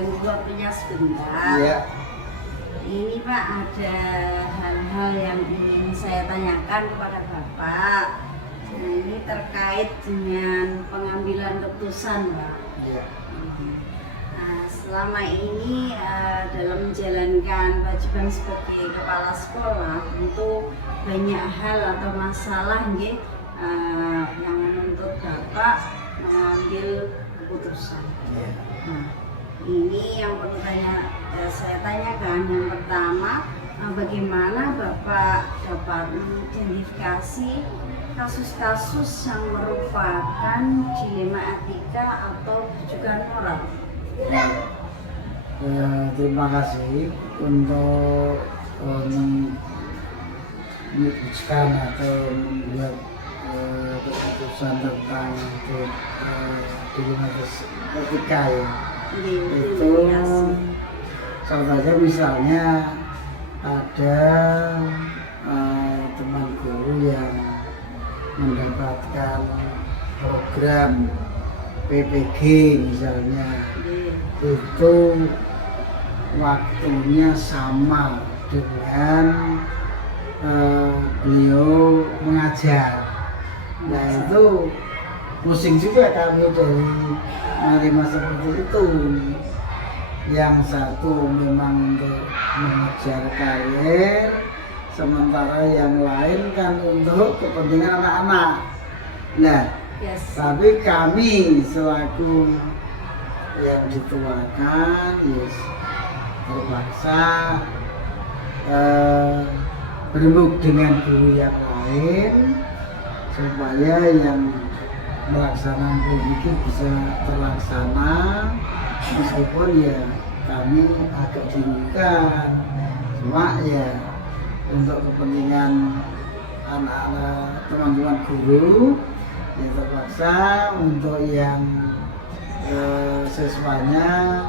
ganggu waktunya sebentar. Iya. Ini Pak, ada hal-hal yang ingin saya tanyakan kepada Bapak. Nah, ini terkait dengan pengambilan keputusan, Pak. Iya. Nah, selama ini dalam menjalankan kewajiban sebagai kepala sekolah, tentu banyak hal atau masalah yang menuntut Bapak mengambil keputusan. Iya. Nah, ini yang perlu saya tanyakan. Yang pertama, bagaimana Bapak dapat mengidentifikasi kasus-kasus yang merupakan dilema etika atau rujukan moral? Terima kasih untuk memutuskan atau membuat keputusan tentang dilema etika ya. Itu contohnya misalnya ada teman guru yang mendapatkan program PPG misalnya, itu waktunya sama dengan beliau mengajar. Nah itu pusing juga kami dari menerima seperti itu. Yang satu memang untuk mengejar karir, sementara yang lain kan untuk kepentingan anak-anak. Nah, tapi kami selaku yang dituakan, terpaksa berembuk dengan guru yang lain supaya yang melaksanakan PPG bisa terlaksana, meskipun ya kami agak dibingungkan, cuma ya untuk kepentingan anak-anak teman-teman guru ya terpaksa untuk yang siswanya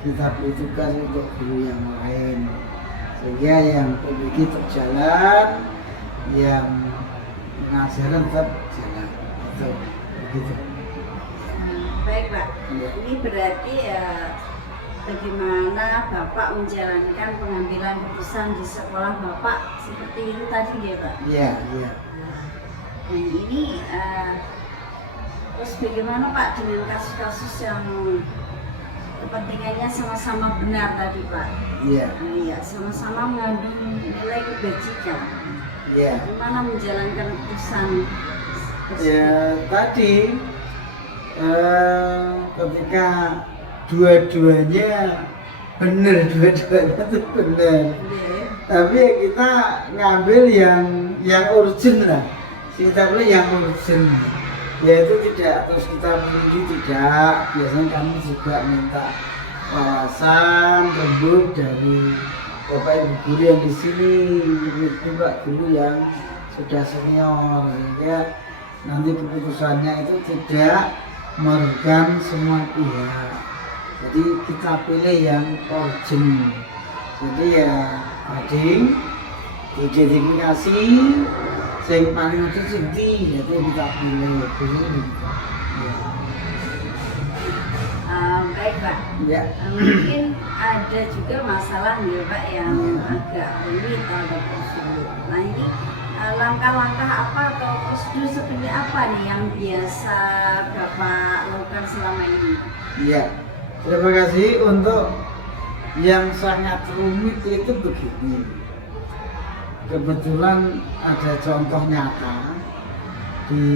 kita butuhkan untuk guru yang lain, sehingga yang PPG terjalan, yang pengajaran tetap jalan. Itu begitu. Baik Pak, ini berarti bagaimana Bapak menjalankan pengambilan keputusan di sekolah Bapak seperti itu tadi ya Pak? Iya, iya. Nah ini terus bagaimana Pak dengan kasus-kasus yang kepentingannya sama-sama benar tadi Pak? Iya. Iya, sama-sama mengandung nilai kebajikan. Iya. Bagaimana menjalankan keputusan tersebut? Ya tadi ketika dua-duanya benar, dua-duanya itu benar. Tapi kita ngambil yang urgent lah. Kita pilih yang urgent. Yaitu tidak terus kita pilih tidak. Biasanya kami juga minta wawasan rembuk dari Bapak Ibu guru yang di sini, Bapak guru yang sudah senior, sehingga nanti keputusannya itu tidak merugikan semua pihak. Jadi kita pilih yang urgent. Jadi ya tadi diidentifikasi yang paling urgent sih, jadi kita pilih. Baik Pak. Ya. Mungkin ada juga masalah ya Pak yang agak rumit atau sulit. Nah ini langkah-langkah apa atau prosedur seperti apa nih yang biasa Bapak lakukan selama ini? Iya, terima kasih. Untuk yang sangat rumit itu begini. Kebetulan ada contoh nyata di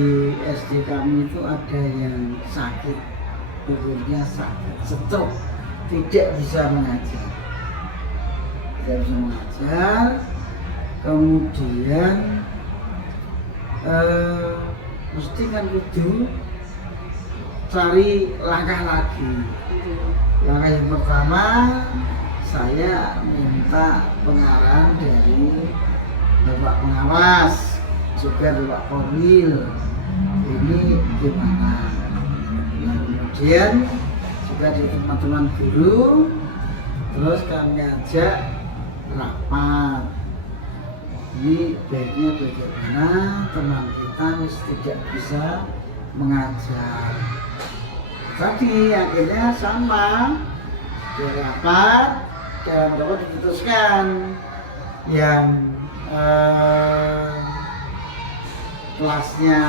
SD kami itu ada yang sakit, tubuhnya sakit, stroke, tidak bisa mengajar, kemudian mesti kan kudu cari langkah lagi. Langkah yang pertama, saya minta pengarahan dari Bapak pengawas, juga Bapak Korwil, ini gimana. Nah, kemudian juga di teman-teman guru, terus kami ajak rapat. Ini baiknya bagaimana teman kita tidak bisa mengajar. Tadi akhirnya sama, dalam rapat diputuskan yang kelasnya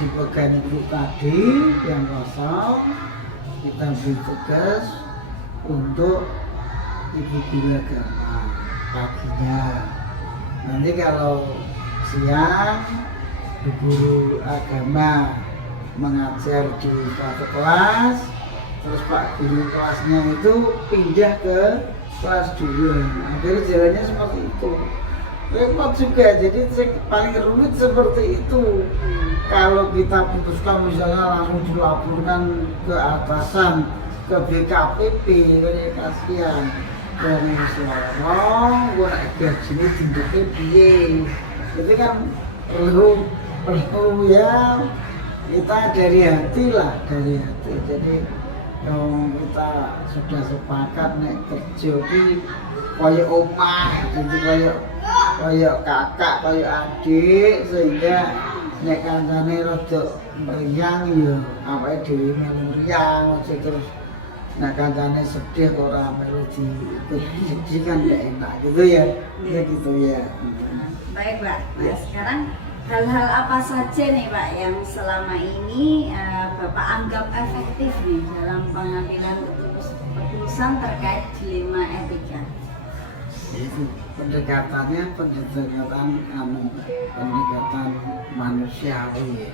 dipegang ibu tadi yang kosong, kita beri tugas untuk ibu guru agama paginya. Nanti kalau siang ibu guru agama mengajar di suatu kelas, terus Pak Guru kelasnya itu pindah ke kelas 2. Akhirnya jalannya seperti itu. Repot juga, jadi paling rumit seperti itu. Kalau kita putuskan misalnya langsung dilaporkan ke atasan, ke BKPP, kan kasihan. Dari selorong, gue naik gaji tindakke piye. Itu kan perlu ya kita dari hati lah, dari hati. Jadi kalau kita sudah sepakat naik kerja ini kayak omah, jadi kayak kakak, kayak adik, sehingga nek kancane rada meriang ya awake dhewe melu meriang aja terus nek kancane sedih kok ora melu sedih kan gak enak gitu ya. Ya gitu ya. Baik Pak, nah sekarang hal-hal apa saja nih Pak yang selama ini Bapak anggap efektif nih dalam pengambilan keputusan terkait dilema etika? Itu pendekatannya pendekatan manusiawi ya.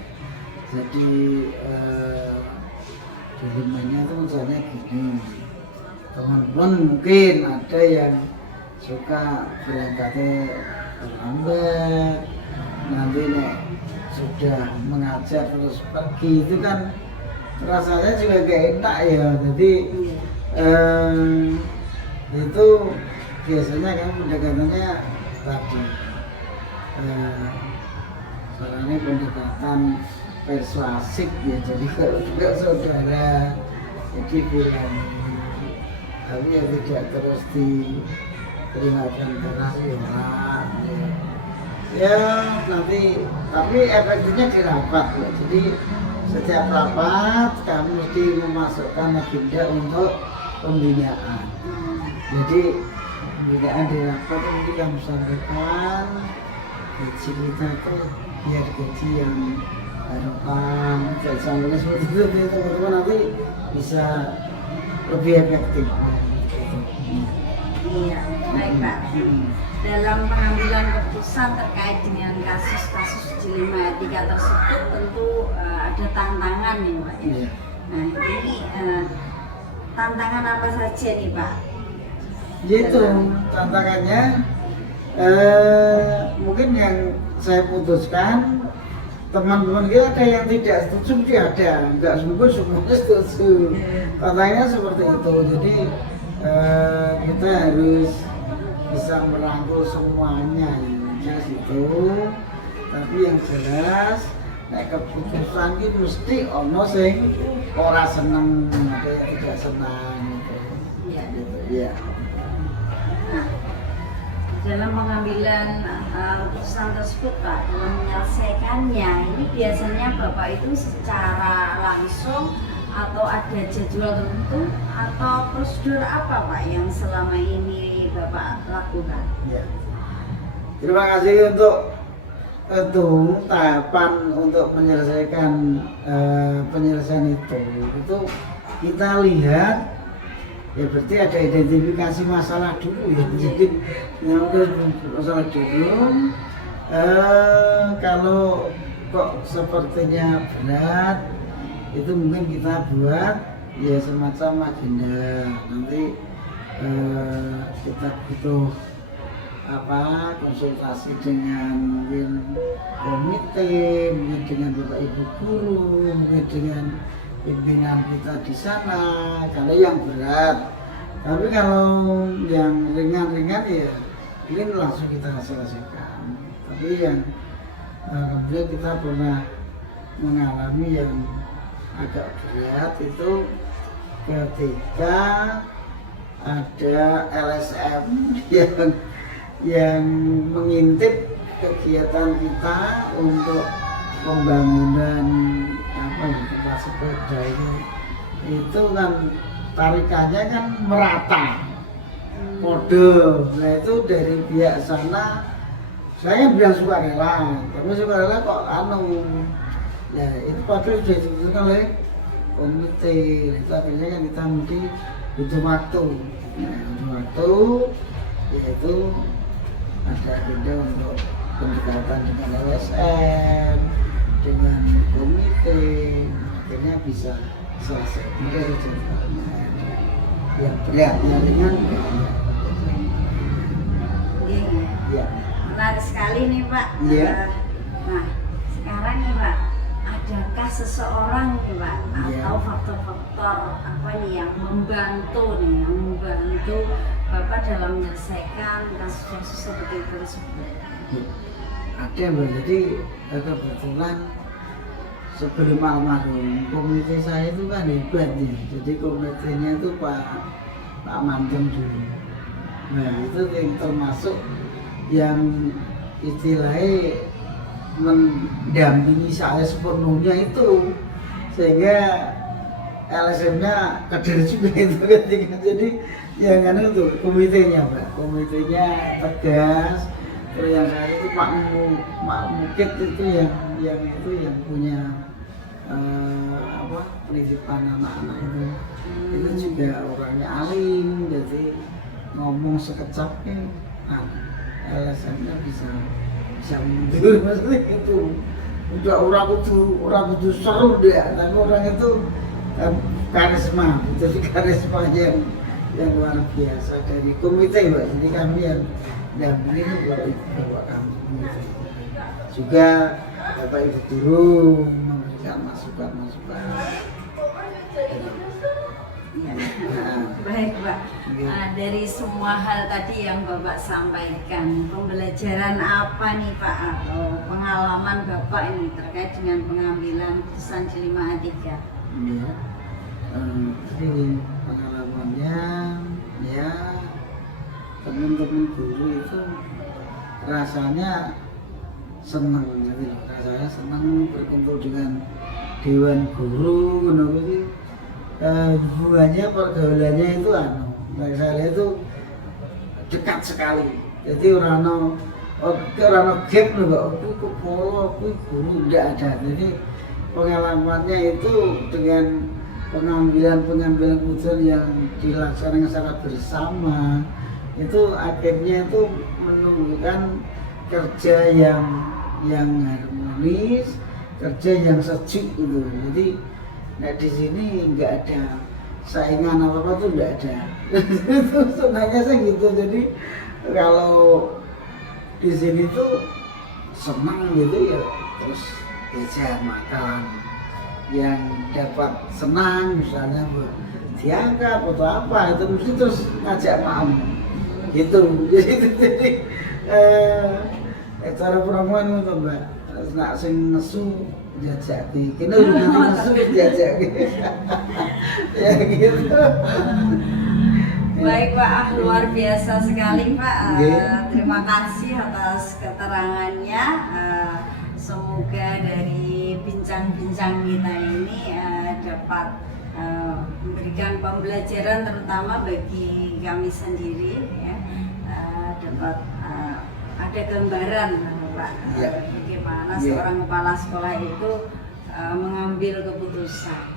Jadi dilemanya itu misalnya gini, teman-teman mungkin ada yang suka berangkatnya terlambat, nanti nih sudah mengajar terus pergi itu kan rasanya juga gak enak ya. Jadi itu biasanya kan pendekatannya tadi soalnya pendekatan persuasif ya. Jadi kalau juga saudara jadi bilang tapi ya tidak terus diperingatkan keras ya nanti, tapi efektifnya di rapat ya. Jadi setiap rapat kami mesti memasukkan agenda untuk pembinaan. Jadi pembinaan di rapat itu kami sampaikan gaji kita itu biar gaji yang harapan sampai seperti itu teman-teman nanti bisa lebih efektif. Iya, baik Pak. Dalam pengambilan keputusan terkait dengan kasus-kasus dilema etika tersebut tentu ada tantangan nih Pak ya. Iya. Nah ini tantangan apa saja nih Pak? Itu tantangannya mungkin yang saya putuskan teman-teman kita ada yang tidak setuju, dia ada, nggak semuanya setuju. Tantangannya seperti itu. Jadi kita harus bisa merangkul semuanya jelas itu. Tapi yang jelas nek keputusan itu mesti ono sing ora seneng, ada yang tidak senang gitu. Iya. Gitu ya. Nah, dalam pengambilan keputusan tersebut Pak, dalam menyelesaikannya ini biasanya Bapak itu secara langsung atau ada jadwal tertentu atau prosedur apa Pak yang selama ini Bapak lakukan? Ya. Terima kasih untuk tahapan untuk menyelesaikan penyelesaian itu kita lihat ya berarti ada identifikasi masalah dulu ya. Jadi masalah dulu kalau kok sepertinya berat itu mungkin kita buat ya semacam agenda. Nanti kita butuh konsultasi dengan mungkin komite, mungkin dengan Bapak Ibu guru, mungkin dengan pimpinan kita di sana kalau yang berat. Tapi kalau yang ringan-ringan ya ini langsung kita selesaikan. Tapi yang kemudian kita pernah mengalami yang agak berat itu ketika ada LSM yang mengintip kegiatan kita untuk pembangunan tempat sepeda itu kan tarikannya kan merata, kode. Nah itu dari pihak sana saya bilang sukarela, tapi sukarela kok ya itu padahal sudah diputuskan oleh komite. Itu akhirnya kan kita mungkin butuh waktu, yaitu ada agenda untuk pendekatan dengan LSM, dengan komite, akhirnya bisa selesai. Mungkin itu yang berat, yang ringan. Ya. Menarik sekali nih Pak. Iya. Nah sekarang nih Pak, adakah seseorang nih Pak atau faktor-faktor apa nih yang membantu Bapak dalam menyelesaikan kasus-kasus seperti itu tersebut? Ada Mbak, jadi kebetulan sebelum almarhum komite saya itu kan hebat nih. Jadi komitenya itu Pak Mantem dulu. Nah itu yang termasuk yang istilahnya mendampingi saya sepenuhnya itu, sehingga LSM-nya kader juga itu ketika. Jadi yang kan itu komitenya Pak, komitenya tegas. Terus yang saya itu Pak Mukit itu yang punya penitipan anak-anak itu juga orangnya alim, jadi ngomong sekecapnya LSM-nya bisa mundur. Maksudnya itu udah orang itu seru dia, tapi orang itu karisma, jadi karisma yang luar biasa dari komite Mbak. Jadi kami yang dampingi itu bapak kami juga, bapak ibu guru memberikan masukan. Ya. Baik Pak, dari semua hal tadi yang Bapak sampaikan, pembelajaran apa nih Pak atau pengalaman Bapak ini terkait dengan pengambilan putusan C5A3? Iya, jadi pengalamannya ya teman-teman guru itu rasanya senang gitu loh, rasanya senang berkumpul dengan dewan guru, kenapa sih? Hubungannya, pergaulannya itu saya itu dekat sekali. Jadi orang gap loh, aku kepolo, aku guru tidak ada. Jadi pengalamannya itu dengan pengambilan putusan yang dilaksanakan secara bersama, itu akhirnya itu menunjukkan kerja yang harmonis, kerja yang sejuk itu. Jadi nah di sini nggak ada saingan apa tuh, nggak ada. Itu sebenarnya saya gitu. Jadi kalau di sini tuh senang gitu ya, terus diajak makan yang dapat senang, misalnya diangkat atau apa itu mesti terus ngajak makan gitu. Jadi cara perempuan itu Mbak, nak sing nesu diajak kene nesu diajak ya gitu. Baik Pak, luar biasa sekali Pak. Terima kasih atas keterangannya. Semoga dari bincang-bincang kita ini dapat memberikan pembelajaran terutama bagi kami sendiri ya, dapat ada gambaran Pak, bagaimana seorang kepala sekolah itu mengambil keputusan.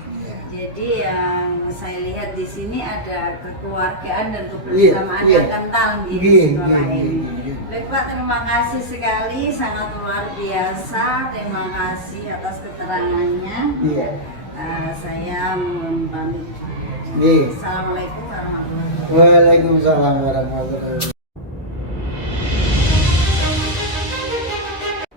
Jadi yang saya lihat di sini ada kekeluargaan dan kebersamaan yang kental di sekolah ini. Baik Pak, terima kasih sekali, sangat luar biasa. Terima kasih atas keterangannya. Saya mohon pamit. Assalamualaikum warahmatullahi wabarakatuh. Waalaikumsalam warahmatullahi wabarakatuh.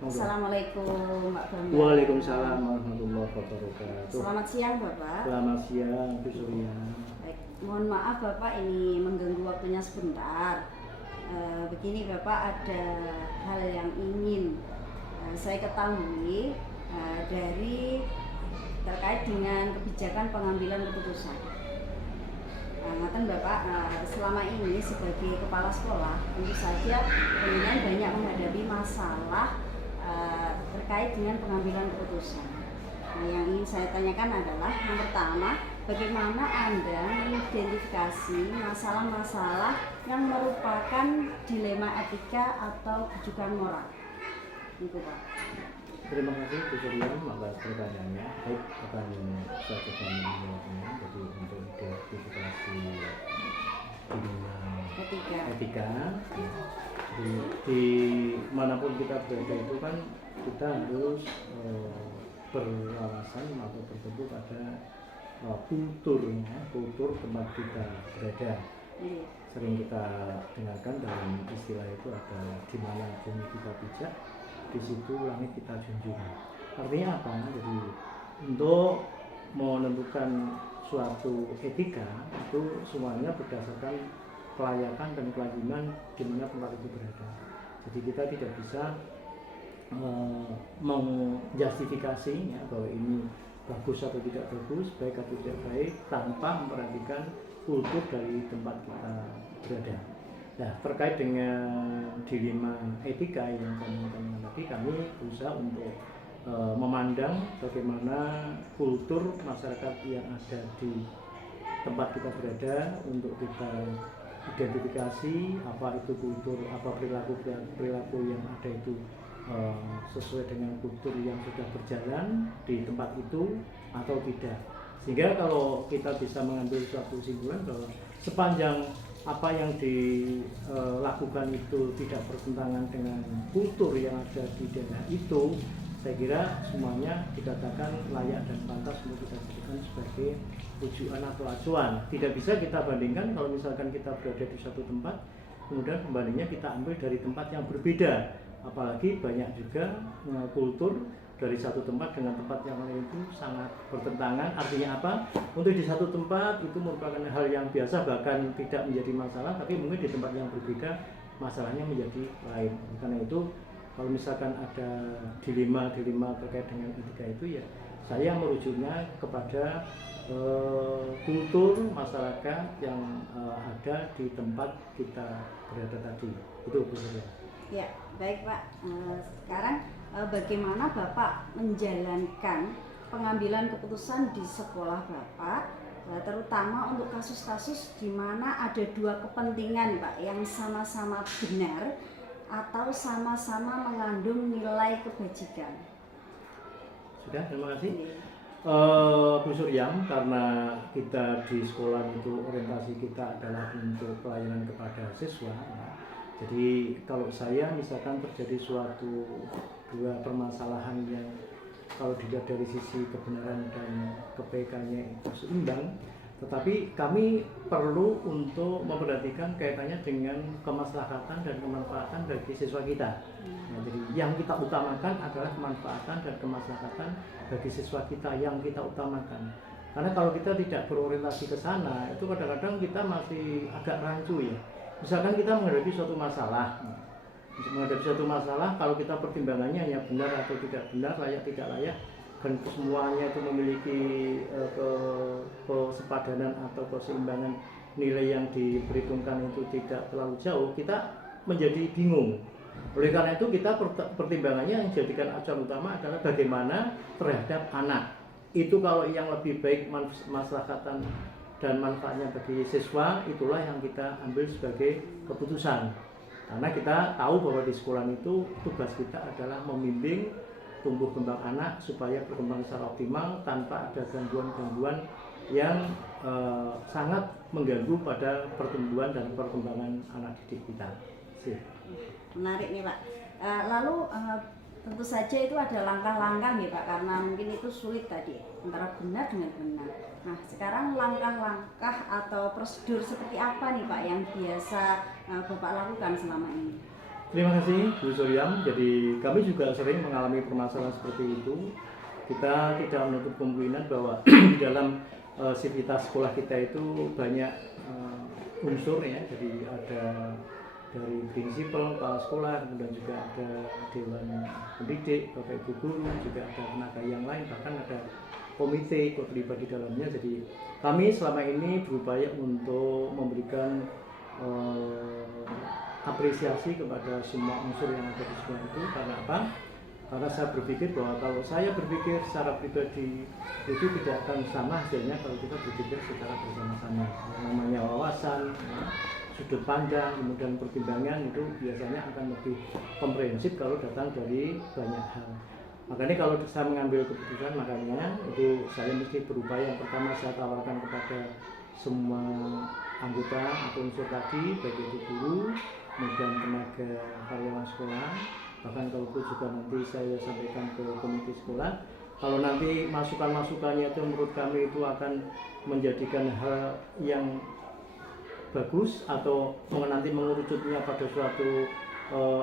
Assalamualaikum Pak Bambang. Waalaikumsalam warahmatullahi wabarakatuh. Selamat siang Bapak. Selamat siang, Bu Surya. Baik, mohon maaf Bapak ini mengganggu waktunya sebentar. Begini Bapak, ada hal yang ingin saya ketahui dari terkait dengan kebijakan pengambilan keputusan. Ngaten Bapak, selama ini sebagai kepala sekolah tentu saja kemudian banyak menghadapi masalah terkait dengan pengambilan keputusan. Nah, yang ingin saya tanyakan adalah yang pertama, bagaimana Anda mengidentifikasi masalah-masalah yang merupakan dilema etika atau kejukan moral? Itu Pak. Terima kasih Bu Surya atas pertanyaannya. Baik, akan saya coba menjawabnya. Jadi untuk identifikasi etika, di manapun kita berada itu kan kita harus berwawasan atau bertumpu pada kultur tempat kita berada. Sering kita dengarkan dalam istilah itu ada di mana bumi kita pijak, di situ langit kita junjung. Artinya apa? Jadi untuk menentukan suatu etika itu semuanya berdasarkan kelayakan dan kelaziman di mana tempat itu berada. Jadi kita tidak bisa menjustifikasinya bahwa ini bagus atau tidak bagus, baik atau tidak baik, tanpa memperhatikan kultur dari tempat kita berada. Nah, terkait dengan dilema etika yang kami katakan tadi, kami berusaha untuk memandang bagaimana kultur masyarakat yang ada di tempat kita berada untuk kita identifikasi apa itu kultur, apa perilaku yang ada itu sesuai dengan kultur yang sudah berjalan di tempat itu atau tidak. Sehingga kalau kita bisa mengambil suatu kesimpulan bahwa sepanjang apa yang dilakukan itu tidak bertentangan dengan kultur yang ada di daerah itu, saya kira semuanya dikatakan layak dan pantas untuk kita jadikan sebagai rujukan atau acuan. Tidak bisa kita bandingkan kalau misalkan kita berada di suatu tempat, kemudian pembandingnya kita ambil dari tempat yang berbeda. Apalagi banyak juga kultur dari satu tempat dengan tempat yang lain itu sangat bertentangan. Artinya apa? Untuk di satu tempat itu merupakan hal yang biasa, bahkan tidak menjadi masalah, tapi mungkin di tempat yang berbeda masalahnya menjadi lain. Karena itu kalau misalkan ada dilema terkait dengan etika itu, ya saya merujuknya kepada kultur masyarakat yang ada di tempat kita berada tadi. Itu Bu Surya. Ya, baik Pak. Sekarang bagaimana Bapak menjalankan pengambilan keputusan di sekolah Bapak, terutama untuk kasus-kasus di mana ada dua kepentingan Pak yang sama-sama benar atau sama-sama mengandung nilai kebajikan? Sudah, terima kasih. Bu Suryam, karena kita di sekolah itu orientasi kita adalah untuk pelayanan kepada siswa. Jadi kalau saya misalkan terjadi suatu dua permasalahan yang kalau dilihat dari sisi kebenaran dan kebaikannya itu seimbang, tetapi kami perlu untuk memperhatikan kaitannya dengan kemaslahatan dan kemanfaatan bagi siswa kita. Nah, jadi yang kita utamakan adalah kemanfaatan dan kemaslahatan bagi siswa kita yang kita utamakan. Karena kalau kita tidak berorientasi ke sana, itu kadang-kadang kita masih agak rancu ya. Misalkan kita menghadapi suatu masalah, kalau kita pertimbangannya hanya benar atau tidak benar, layak tidak layak, dan semuanya itu memiliki kesepadanan atau keseimbangan nilai yang diperhitungkan itu tidak terlalu jauh, kita menjadi bingung. Oleh karena itu kita pertimbangannya yang dijadikan acuan utama adalah bagaimana terhadap anak. Itu kalau yang lebih baik maslahatan dan manfaatnya bagi siswa, itulah yang kita ambil sebagai keputusan. Karena kita tahu bahwa di sekolah itu tugas kita adalah membimbing tumbuh kembang anak supaya berkembang secara optimal tanpa ada gangguan-gangguan yang sangat mengganggu pada pertumbuhan dan perkembangan anak didik kita. Menarik nih Pak. Lalu tentu saja itu ada langkah-langkah nih Pak, karena mungkin itu sulit tadi antara benar dengan benar. Nah, sekarang langkah-langkah atau prosedur seperti apa nih Pak yang biasa Bapak lakukan selama ini? Terima kasih Bu Suryam. Jadi kami juga sering mengalami permasalahan seperti itu. Kita tidak menutup kemungkinan bahwa di dalam sivitas sekolah kita itu banyak unsur ya. Jadi ada dari prinsipal, kepala sekolah, kemudian juga ada dewan pendidik, bapak ibu guru, juga ada tenaga yang lain, bahkan ada komite ikut terlibat di dalamnya. Jadi kami selama ini berupaya untuk memberikan apresiasi kepada semua unsur yang ada di sekolah itu. Karena apa? Karena saya berpikir bahwa kalau saya berpikir secara pribadi itu tidak akan sama hasilnya kalau kita berpikir secara bersama-sama. Yang namanya wawasan, ya, sudut pandang, kemudian pertimbangan itu biasanya akan lebih komprehensif kalau datang dari banyak hal. Makanya kalau saya mengambil keputusan, makanya itu saya mesti berupaya. Yang pertama saya tawarkan kepada semua anggota atau unsur tadi, baik itu guru, kemudian tenaga karyawan sekolah, bahkan kalau itu juga nanti saya sampaikan ke komite sekolah. Kalau nanti masukan-masukannya itu menurut kami itu akan menjadikan hal yang bagus atau nanti mengerucutnya pada suatu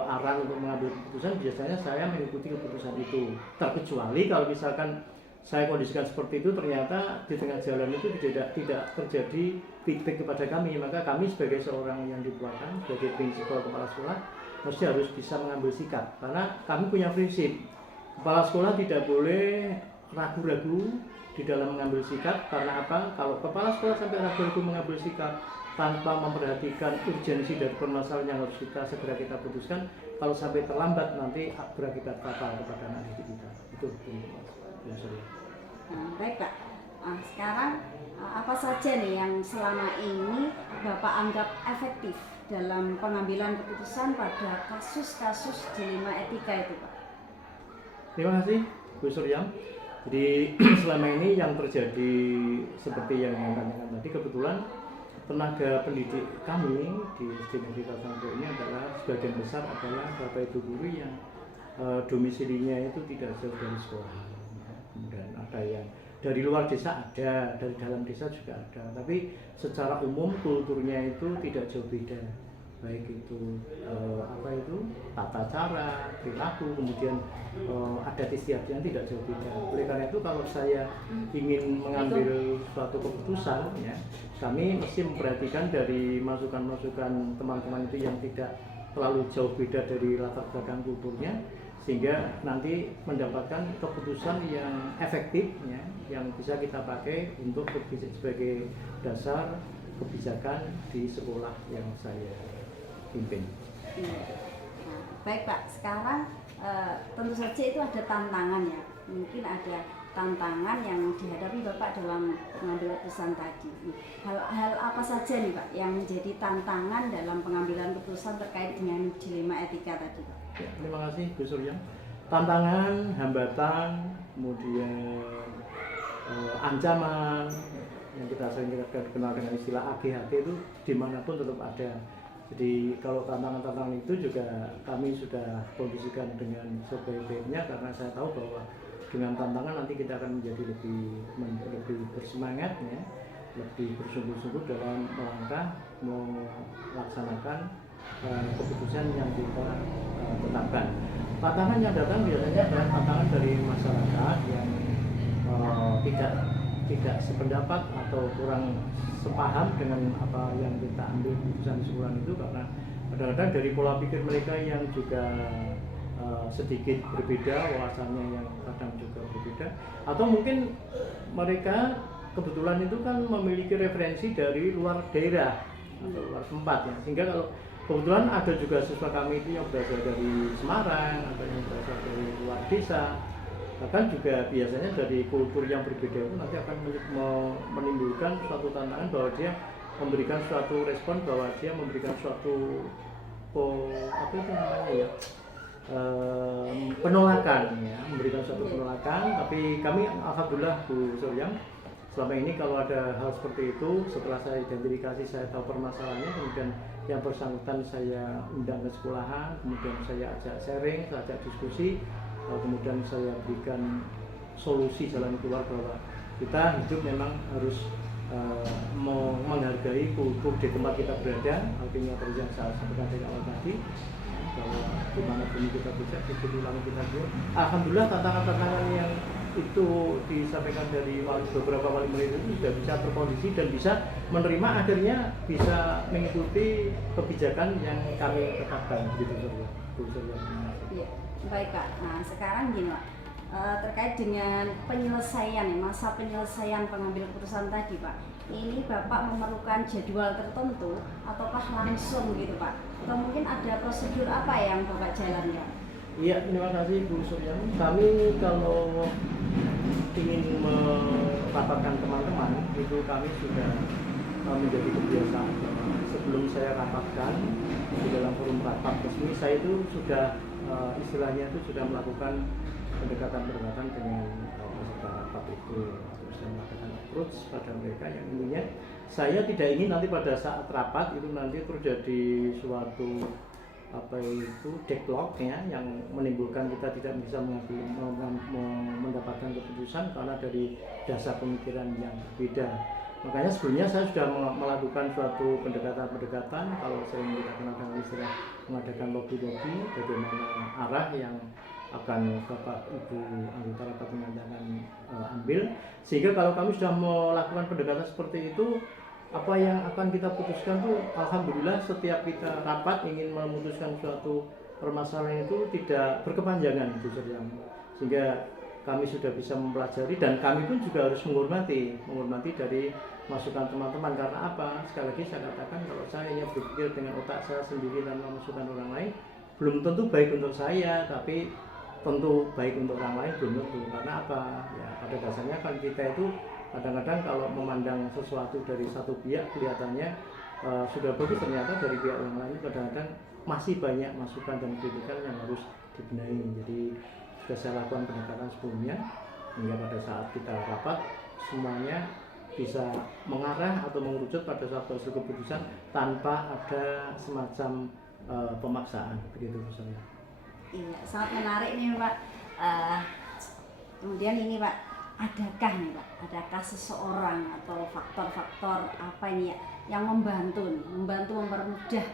arah untuk mengambil keputusan, biasanya saya mengikuti keputusan itu. Terkecuali kalau misalkan saya kondisikan seperti itu, ternyata di tengah jalan itu tidak terjadi feedback kepada kami, maka kami sebagai seorang yang dikeluarkan sebagai prinsipal kepala sekolah mesti harus bisa mengambil sikap, karena kami punya prinsip kepala sekolah tidak boleh ragu-ragu di dalam mengambil sikap. Karena apa? Kalau kepala sekolah sampai ragu-ragu mengambil sikap tanpa memperhatikan urgensi dari permasalahan yang harus segera kita putuskan, kalau sampai terlambat nanti berakibat fatal kepada anak didik kita. Itu ya, baik Pak. Sekarang apa saja nih yang selama ini Bapak anggap efektif dalam pengambilan keputusan pada kasus-kasus dilema etika itu Pak? Terima kasih Bu Suryam. Jadi selama ini yang terjadi seperti yang tanyakan tadi, kebetulan tenaga pendidik kami di SD Negeri Kasampo ini adalah sebagian besar adalah Bapak Ibu guru yang domisilinya itu tidak jauh dari sekolah. Kemudian ada yang dari luar desa, ada dari dalam desa juga ada, tapi secara umum kulturnya itu tidak jauh beda, baik itu tata cara, perilaku, kemudian adat istiadatnya tidak jauh beda. Oleh karena itu kalau saya ingin mengambil suatu keputusan, ya, kami mesti memperhatikan dari masukan-masukan teman-teman itu yang tidak terlalu jauh beda dari latar belakang kulturnya, sehingga nanti mendapatkan keputusan yang efektif, ya, yang bisa kita pakai untuk sebagai dasar kebijakan di sekolah yang saya pimpin. Baik Pak, sekarang tentu saja itu ada tantangan, ya. Mungkin ada tantangan yang dihadapi Bapak dalam pengambilan keputusan tadi. Hal apa saja nih Pak yang menjadi tantangan dalam pengambilan keputusan terkait dengan dilema etika tadi Pak? Ya, terima kasih Bu Suryam. Tantangan, hambatan, kemudian ancaman yang kita sering kenal dengan istilah AGHT itu dimanapun tetap ada. Jadi kalau tantangan-tantangan itu juga kami sudah kondisikan dengan sebaik-baiknya, karena saya tahu bahwa dengan tantangan nanti kita akan menjadi lebih bersemangat, ya, lebih bersungguh-sungguh dalam melangkah melaksanakan keputusan yang kita tetapkan. Tantangan yang datang biasanya adalah tantangan dari masyarakat yang tidak sependapat atau kurang sepaham dengan apa yang kita ambil keputusan di sekolah itu, karena kadang-kadang dari pola pikir mereka yang juga sedikit berbeda, wawasannya yang kadang juga berbeda, atau mungkin mereka kebetulan itu kan memiliki referensi dari luar daerah atau luar tempat, ya, sehingga kalau kebetulan ada juga siswa kami itu yang berasal dari Semarang atau yang berasal dari luar desa, bahkan juga biasanya dari kultur yang berbeda itu nanti akan menimbulkan suatu tantangan bahwa dia memberikan suatu respon, bahwa dia memberikan suatu penolakan, ya, memberikan suatu penolakan. Tapi kami alhamdulillah Bu Suryam, selama ini kalau ada hal seperti itu, setelah saya identifikasi, saya tahu permasalahannya, kemudian yang bersangkutan saya undang ke sekolahan, kemudian saya ajak sharing, saya ajak diskusi, kemudian saya berikan solusi jalan keluar bahwa kita hidup memang harus menghargai kultur di tempat kita berada. Artinya tadi yang saya sampaikan dari awal tadi, bahwa di mana pun kita bisa, itu ulang kita buat. Alhamdulillah tantangan-tantangan yang itu disampaikan dari beberapa wali murid itu sudah bisa terkondisi dan bisa menerima, akhirnya bisa mengikuti kebijakan yang kami tetapkan, begitu saja. Iya, baik Pak. Nah sekarang gini Pak, terkait dengan penyelesaian, masa penyelesaian pengambil keputusan tadi Pak, ini Bapak memerlukan jadwal tertentu ataukah langsung gitu Pak? Atau mungkin ada prosedur apa yang Bapak jalankan? Iya, terima kasih Bu Suryan. Kami kalau ingin merapatkan teman-teman, itu kami sudah menjadi kebiasaan. Sebelum saya rapatkan di dalam forum rapat resmi, saya itu sudah istilahnya itu sudah melakukan pendekatan-pendekatan dengan peserta rapat itu. Terus saya melakukan approach pada mereka yang intinya saya tidak ingin nanti pada saat rapat itu nanti terjadi suatu apa itu deadlock ya, yang menimbulkan kita tidak bisa mendapatkan keputusan karena dari dasar pemikiran yang berbeda. Makanya sebelumnya saya sudah melakukan suatu pendekatan-pendekatan, kalau sering kita kenal dengan istilah mengadakan lobby-lobby, bagaimana arah yang akan Bapak Ibu anggota rapat mengatakan ambil, sehingga kalau kami sudah melakukan pendekatan seperti itu, apa yang akan kita putuskan tuh alhamdulillah setiap kita rapat ingin memutuskan suatu permasalahan itu tidak berkepanjangan Bu Suryan, sehingga kami sudah bisa mempelajari dan kami pun juga harus menghormati dari masukan teman-teman. Karena apa? Sekali lagi saya katakan, kalau saya hanya berpikir dengan otak saya sendiri tanpa masukan orang lain, belum tentu baik untuk saya, tapi tentu baik untuk orang lain belum tentu. Karena apa? Ya pada dasarnya kan kita itu kadang-kadang kalau memandang sesuatu dari satu pihak kelihatannya sudah bagus, ternyata dari pihak yang lain kadang-kadang masih banyak masukan dan kritikan yang harus dibenahi. Jadi sudah saya lakukan pendekatan sebelumnya hingga pada saat kita rapat semuanya bisa mengarah atau mengerucut pada suatu hasil keputusan tanpa ada semacam pemaksaan, begitu misalnya. Iya, sangat menarik nih Pak. Kemudian ini Pak, adakah seseorang atau faktor-faktor apa ini ya yang membantu mempermudah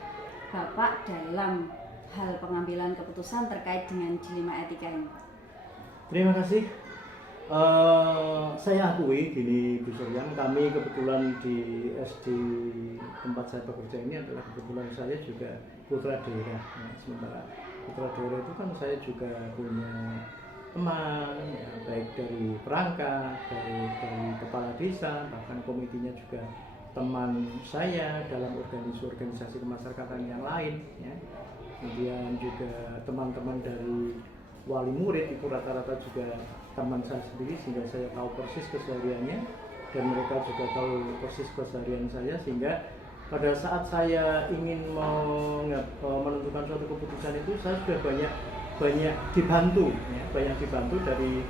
Bapak dalam hal pengambilan keputusan terkait dengan dilema etika ini Pak? Terima kasih. Saya akui gini Bu Suryan, kami kebetulan di SD tempat saya bekerja ini adalah kebetulan saya juga putra daerah. Nah, sementara putra daerah itu kan saya juga punya teman ya, baik dari perangkat, dari kepala desa, bahkan komitinya juga teman saya dalam organisasi kemasyarakatan yang lain ya. Kemudian juga teman-teman dari wali murid itu rata-rata juga teman saya sendiri, sehingga saya tahu persis kesehariannya dan mereka juga tahu persis keseharian saya, sehingga pada saat saya ingin menentukan suatu keputusan itu saya sudah banyak dibantu ya, dari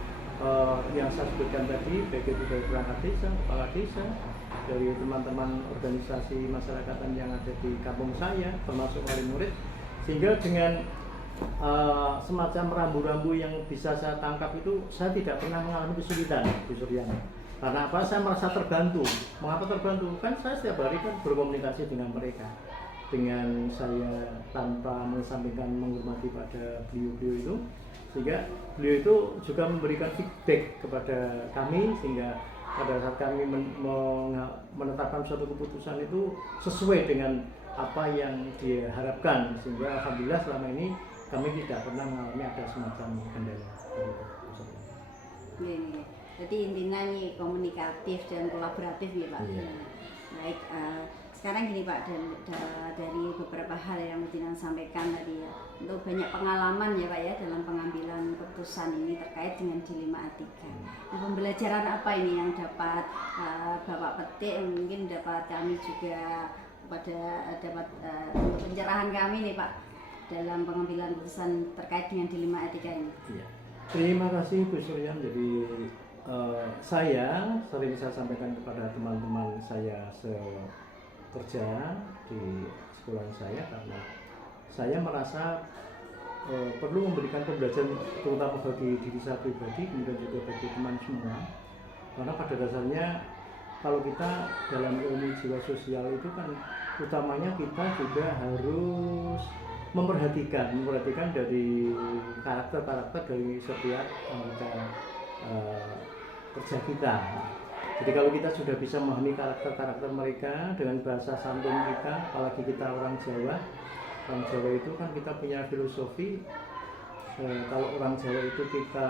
yang saya sebutkan tadi, baik itu dari perangkat desa, kepala desa, dari teman-teman organisasi masyarakatan yang ada di kampung saya, termasuk wali murid, sehingga dengan semacam rambu-rambu yang bisa saya tangkap itu saya tidak pernah mengalami kesulitan Bu Suryan. Karena apa? Saya merasa terbantu. Mengapa terbantu? Kan saya setiap hari kan berkomunikasi dengan mereka, dengan saya tanpa mengesampingkan menghormati pada beliau-beliau itu, sehingga beliau itu juga memberikan feedback kepada kami, sehingga pada saat kami menetapkan suatu keputusan itu sesuai dengan apa yang diharapkan, sehingga alhamdulillah selama ini kami tidak pernah mengalami ada semacam kendala. Iya. Jadi intinya nih komunikatif dan kolaboratif ya Pak. Iya. Baik, sekarang gini Pak, dari beberapa hal yang Jenengan sampaikan tadi ya, untuk banyak pengalaman ya Pak ya dalam pengambilan keputusan ini terkait dengan dilema etika. Nah, pembelajaran apa ini yang dapat Bapak petik, yang mungkin dapat kami juga dapat untuk pencerahan kami nih Pak dalam pengambilan keputusan terkait dengan dilema etika ini. Iya. Terima kasih Bu Suryan. Jadi saya sering saya sampaikan kepada teman-teman saya sekerja di sekolah saya, karena saya merasa perlu memberikan pembelajaran terutama bagi diri saya pribadi, kemudian juga bagi teman semua. Karena pada dasarnya kalau kita dalam ilmu jiwa sosial itu kan utamanya kita juga harus memperhatikan dari karakter dari setiap anggota kerja kita. Jadi kalau kita sudah bisa memahami karakter mereka dengan bahasa santun kita, apalagi kita orang Jawa itu kan kita punya filosofi, kalau orang Jawa itu kita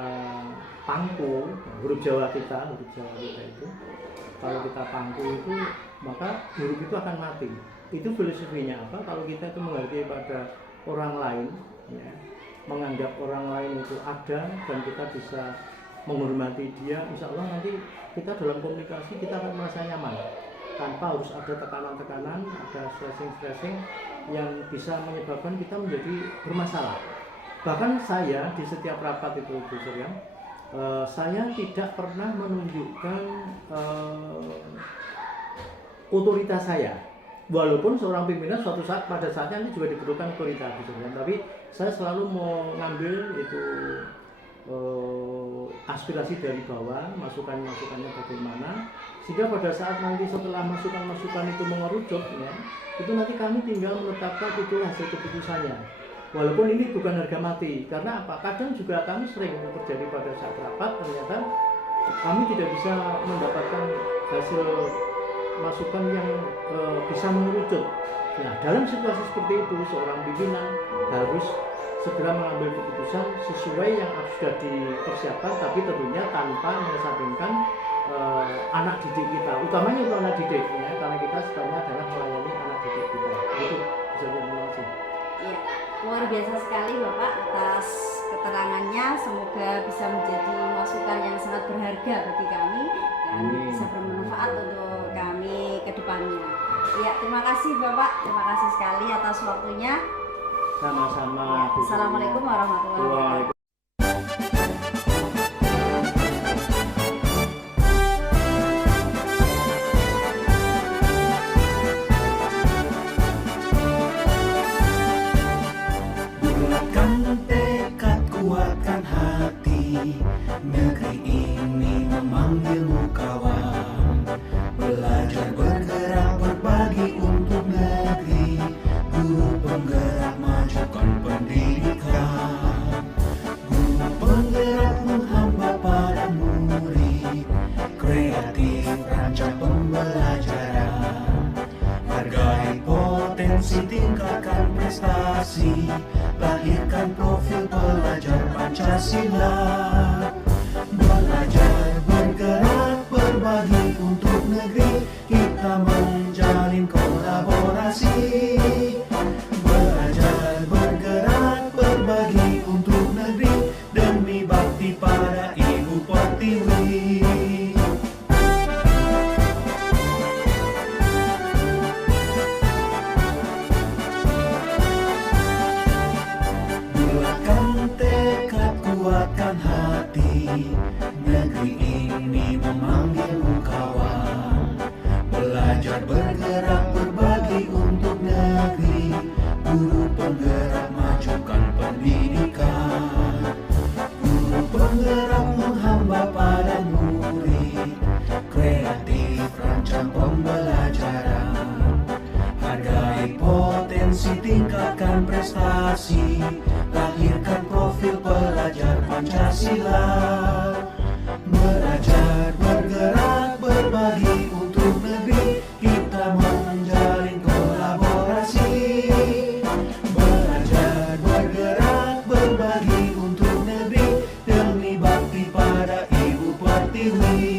pangku, huruf Jawa kita itu kalau kita pangku itu maka huruf itu akan mati. Itu filosofinya apa? Kalau kita itu menghargai pada orang lain ya, menganggap orang lain itu ada dan kita bisa menghormati dia, insya Allah nanti kita dalam komunikasi kita akan merasa nyaman tanpa harus ada tekanan-tekanan, ada stressing yang bisa menyebabkan kita menjadi bermasalah. Bahkan saya di setiap rapat itu Bu Surya, saya tidak pernah menunjukkan otoritas saya, walaupun seorang pimpinan suatu saat pada saatnya ini juga diperlukan otoritas gitu kan, tapi saya selalu mau ngambil itu aspirasi dari bawah, masukannya bagaimana, sehingga pada saat nanti setelah masukan itu mengerucut ya, itu nanti kami tinggal menetapkan itu hasil keputusannya, walaupun ini bukan harga mati. Karena apa? Kadang juga kami sering terjadi pada saat rapat ternyata kami tidak bisa mendapatkan hasil masukan yang bisa mengerucut. Nah, dalam situasi seperti itu seorang pimpinan harus segera mengambil keputusan sesuai yang sudah dipersiapkan, tapi tentunya tanpa mengesampingkan anak didik kita, utamanya untuk anak didik ya, karena kita sebenarnya adalah melayani anak didik kita. Itu bisa dilakukan. Ya, luar biasa sekali Bapak atas keterangannya. Semoga bisa menjadi masukan yang sangat berharga bagi kami dan bisa bermanfaat untuk kami ke depannya. Ya, terima kasih Bapak, terima kasih sekali atas waktunya. Sama-sama. Assalamualaikum warahmatullahi wabarakatuh. Bulatkan tekad, kuatkan hati, negeri ini memanggilmu kawan. Belajar bergerak berbagi untuk negeri, guru penggerak majukan pendidikan. Guru penggerak menghamba pada murid, kreatif rancang pembelajaran. Hargai potensi, tingkatkan prestasi, lahirkan profil pelajar Pancasila. Belajar bergerak berbagi untuk negeri, kita menjalin kolaborasi. Belajar bergerak berbagi untuk negeri, demi bakti pada Ibu Pertiwi. Bulatkan tekad, kuatkan hati, negeri ini memanggilmu kawan. Belajar bergerak berbagi untuk negeri, guru penggerak majukan pendidikan. Guru penggerak menghamba pada murid, kreatif rancang pembelajaran. Hargai potensi, tingkatkan prestasi, lahirkan profil pelajar Pancasila. Belajar bergerak berbagi untuk negeri, kita menjalin kolaborasi. Belajar bergerak berbagi untuk negeri, demi bakti pada Ibu Pertiwi.